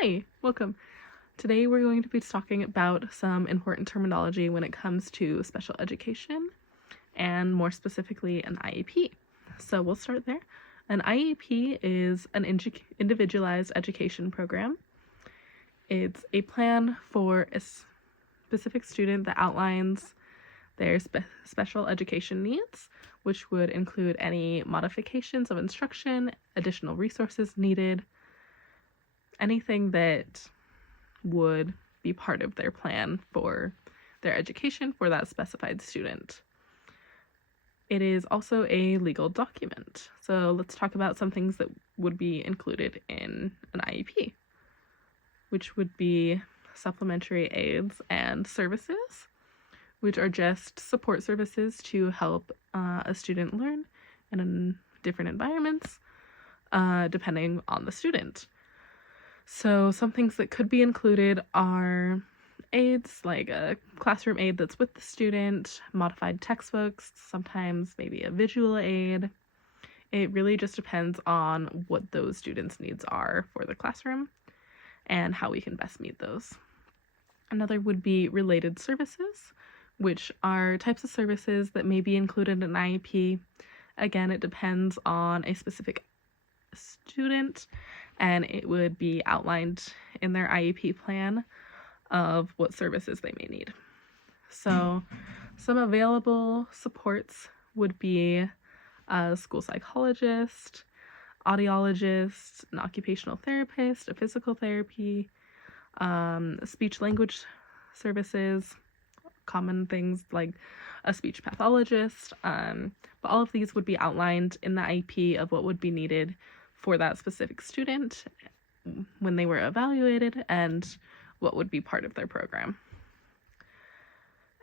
Hi, welcome. Today we're going to be talking about some important terminology when it comes to special education and more specifically an IEP. So we'll start there. An IEP is an individualized education program. It's a plan for a specific student that outlines their special education needs, which would include any modifications of instruction, additional resources needed, anything that would be part of their plan for their education for that specified student. It is also a legal document. So let's talk about some things that would be included in an IEP, which would be supplementary aids and services, which are just support services to help a student learn in different environments, depending on the student. So some things that could be included are aids, like a classroom aid that's with the student, modified textbooks, sometimes maybe a visual aid. It really just depends on what those students' needs are for the classroom and how we can best meet those. Another would be related services, which are types of services that may be included in an IEP. Again, it depends on a specific student, and it would be outlined in their IEP plan of what services they may need. So some available supports would be a school psychologist, audiologist, an occupational therapist, a physical therapy, speech language services, common things like a speech pathologist, but all of these would be outlined in the IEP of what would be needed for that specific student when they were evaluated and what would be part of their program.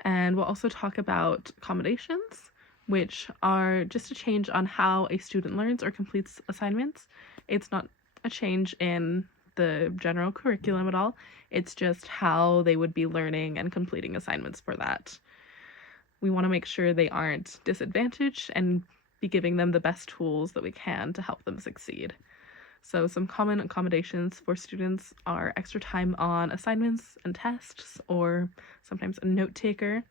And we'll also talk about accommodations, which are just a change on how a student learns or completes assignments. It's not a change in the general curriculum at all. It's just how they would be learning and completing assignments for that. We want to make sure they aren't disadvantaged and be giving them the best tools that we can to help them succeed. So some common accommodations for students are extra time on assignments and tests, or sometimes a note taker.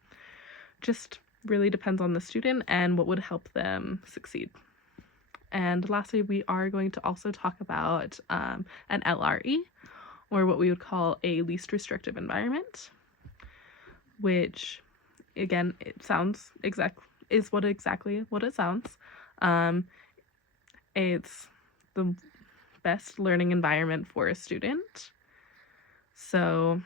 Just really depends on the student and what would help them succeed. And lastly, we are going to also talk about an LRE, or what we would call a least restrictive environment, which, again, is exactly what it sounds. It's the best learning environment for a student. So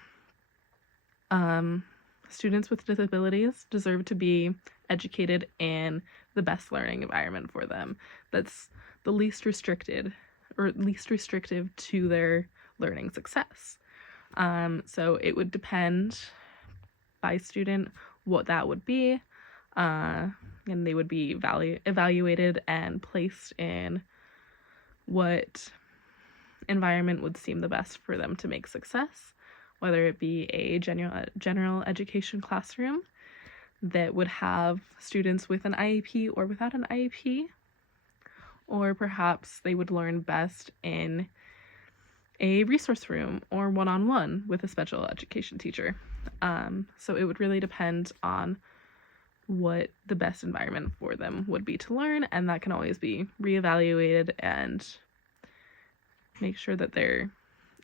students with disabilities deserve to be educated in the best learning environment for them. That's the least restricted or least restrictive to their learning success. So it would depend by student what that would be, and they would be evaluated and placed in what environment would seem the best for them to make success, whether it be a general education classroom that would have students with an IEP or without an IEP, or perhaps they would learn best in a resource room or one-on-one with a special education teacher. So it would really depend on what the best environment for them would be to learn, and that can always be reevaluated and make sure that they're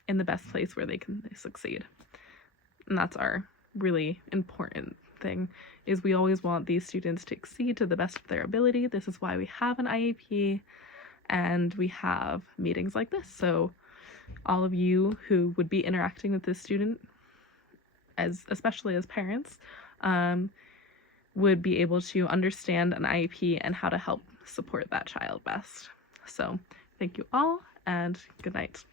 in the best place where they can succeed. And that's our really important thing, is we always want these students to exceed to the best of their ability. This is why we have an IEP and we have meetings like this. So all of you who would be interacting with this student, especially as parents, would be able to understand an IEP and how to help support that child best. So thank you all, and good night.